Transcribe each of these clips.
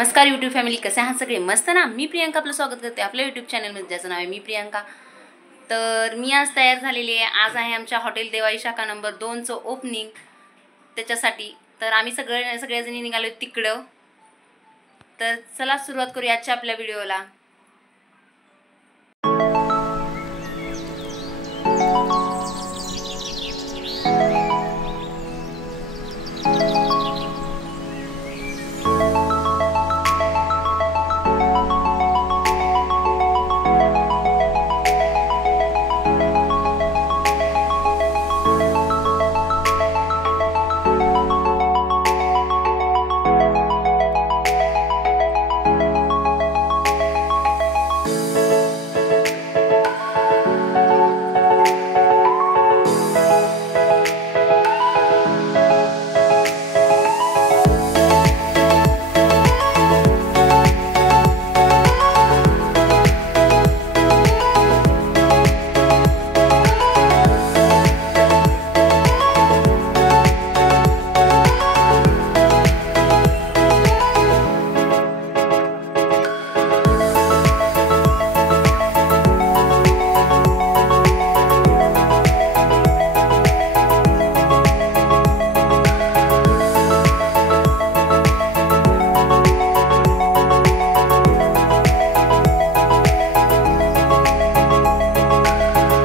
नमस्कार YouTube family, कसे आहात सगळे? मस्त ना. मी प्रियंका आपलं स्वागत करते आपल्या यूट्यूब चॅनलमध्ये, ज्याचं नाव आहे मी प्रियंका. तर मी आज तयार झालेली आहे. आज आहे आमच्या हॉटेल देवाई शाखा नंबर 2चं ओपनिंग. त्याच्यासाठी तर आम्ही सगळ्याजणी निघालो तिकडं. तर चला सुरुवात करूया आजच्या आपल्या व्हिडिओला.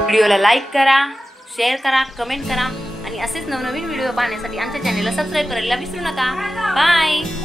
व्हिडिओला लाईक करा, शेअर करा, कमेंट करा आणि असेच नवनवीन व्हिडिओ पाहण्यासाठी आमच्या चॅनलला सबस्क्राईब करायला विसरू नका. बाय.